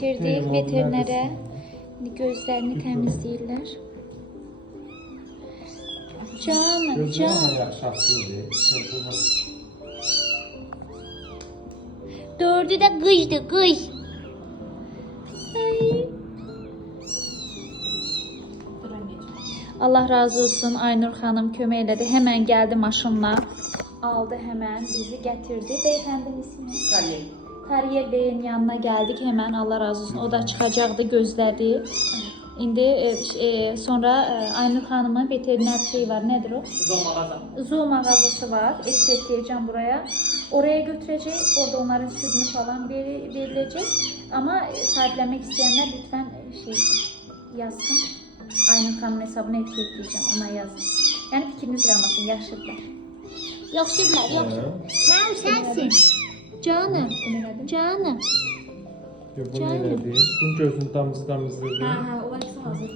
getirdik veterinere. Gözlerini temizleyirler. Canım, canım. Dördü de kızdı, kız. Ay. Allah razı olsun, Aynur Hanım kömək elədi. Hemen geldi maşınla. Aldı hemen, bizi getirdi. Beyefendinin ismi? Tariye. Tariyer Bey'in yanına geldik hemen, Allah razı olsun. O da çıkacaktı, gözledi. İndi sonra Aynur Hanım'ın veteriner şeyi var, nedir o? Zoo mağazası var. Etiketleyeceğim buraya. Oraya götürecek. Orada onların sütünü falan verilecek. Ama sahiplenmek isteyenler lütfen yazsın. Aynur Hanım hesabına etiketleyeceğim. Ona yazın. Yani fikriniz kalmasın. Yaşlılar. Yaşlılar, yaşlılar. Ben sensin. Canım. Canım. Bunu elədim. Bunun gözünü damızladın. Ha, o ikisi hazır.